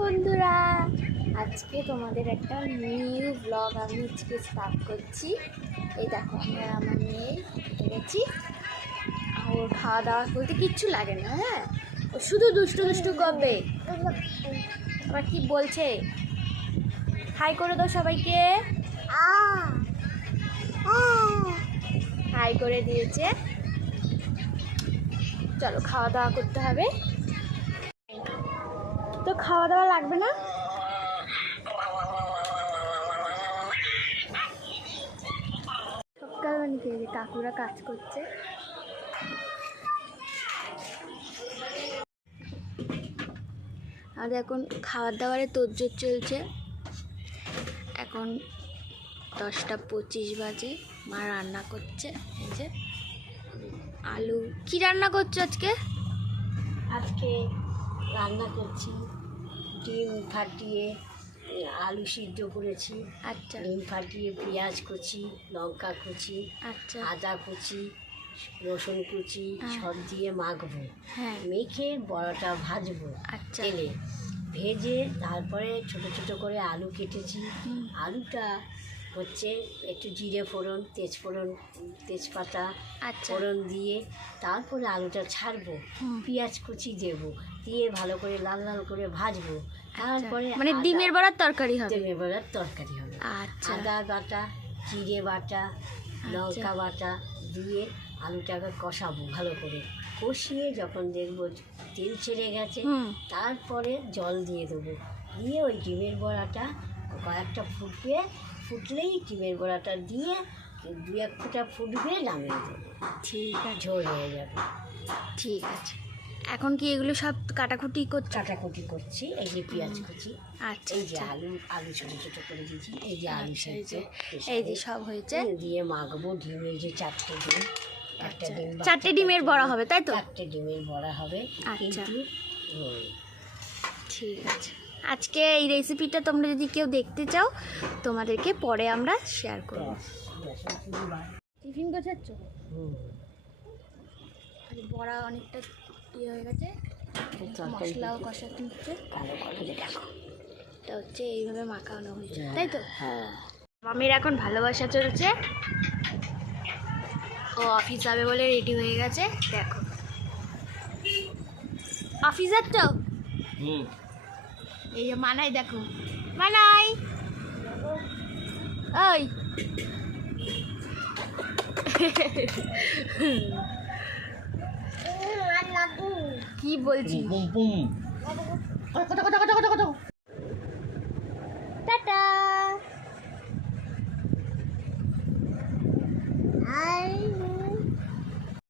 বন্ধুরা, আজকে তোমাদের একটা নিউ ব্লগ আমি আজকে স্টার্ট করছি। এই দেখো, আমরা আমার মেয়ে গেছি। ওর খাওয়া দাওয়া বলতে কিচ্ছু লাগে না। হ্যাঁ, ও শুধু দুষ্টু দুষ্টু করবে। আবার কি বলছে, হাই করে দাও সবাইকে। হাই করে দিয়েছে। চলো খাওয়া দাওয়া করতে হবে। তো খাওয়া দাওয়া লাগবে না? সকাল মানে কাকুরা কাজ করছে। আর এখন খাবার দাবারের তোড়জোড় চলছে। এখন 10:25 বাজে। মা রান্না করছে। এই যে আলু। কি রান্না করছো আজকে? আজকে রান্না করছি ডিম ফাটিয়ে আলু সিদ্ধ করেছি। আচ্ছা ডিম ফাটিয়ে পেঁয়াজ কুচি, লঙ্কা কুচি, আচ্ছা। আদা কুচি, রসুন কুচি সব দিয়ে মাখবো। হ্যাঁ। মেখে বড়াটা ভাজবো আচ্ছা। তেলে। ভেজে তারপরে ছোট ছোট করে আলু কেটেছি। আলুটা হচ্ছে একটু জিরে ফোড়ন, তেজপাতা আচ্ছা। ফোড়ন দিয়ে তারপরে আলুটা ছাড়বো। পেঁয়াজ কুচি দেবো, দিয়ে ভালো করে লাল লাল করে ভাজবো। তারপরে মানে ডিমের বড়ার তরকারি হবে। ডিমের বড়ার তরকারি হবে। আচ্ছা। আদা বাটা, জিরে বাটা, লঙ্কা বাটা দিয়ে আলুটাকে কষাবো ভালো করে। কষিয়ে যখন দেখবো তেল ছেড়ে গেছে, তারপরে জল দিয়ে দেবো। দিয়ে ওই ডিমের বড়াটা কয়েকটা ফুটলেই ডিমের বড়াটা দিয়ে 2-1 ফোঁটা ফুটবে, নামিয়ে দেবো। ঠিক আছে, ঝোল হয়ে যাবে। ঠিক আছে। এখন কি এগুলো সব কাটাকুটি করছো? কাটাকুটি করছি। এই যে পেঁয়াজ কুচি, আচ্ছা। এই যে আলু ছোটো ছোটো করে দিয়েছি, এই যে আলু সেদ্ধ, এই যে সব হয়েছে। দিয়ে মাখবো। ডিমের যে 4টে ডিম, একটা ডিম 4টে ডিমের বড়া হবে, তাই তো? 4টে ডিমের বড়া হবে। আচ্ছা। কিন্তু ঠিক আছে। আজকে এই রেসিপিটা তোমরা যদি কেউ দেখতে চাও, তোমাদেরকে পরে আমরা শেয়ার করব। টিফিন গোছাচ্ছ? বড়া অনেকটা ইয়ে হয়ে গেছে, মশলাও কষাতে হচ্ছে। ভালো করে দেখো, এটা হচ্ছে এইভাবে মাখানো হয়েছে, তাই তো? হ্যাঁ। মামির এখন ভালোবাসা চলছে। ও অফিস যাবে বলে রেডি হয়ে গেছে। দেখো, অফিসার তো। এই যে মানাই, দেখো মানাই, ওই কি বলছি,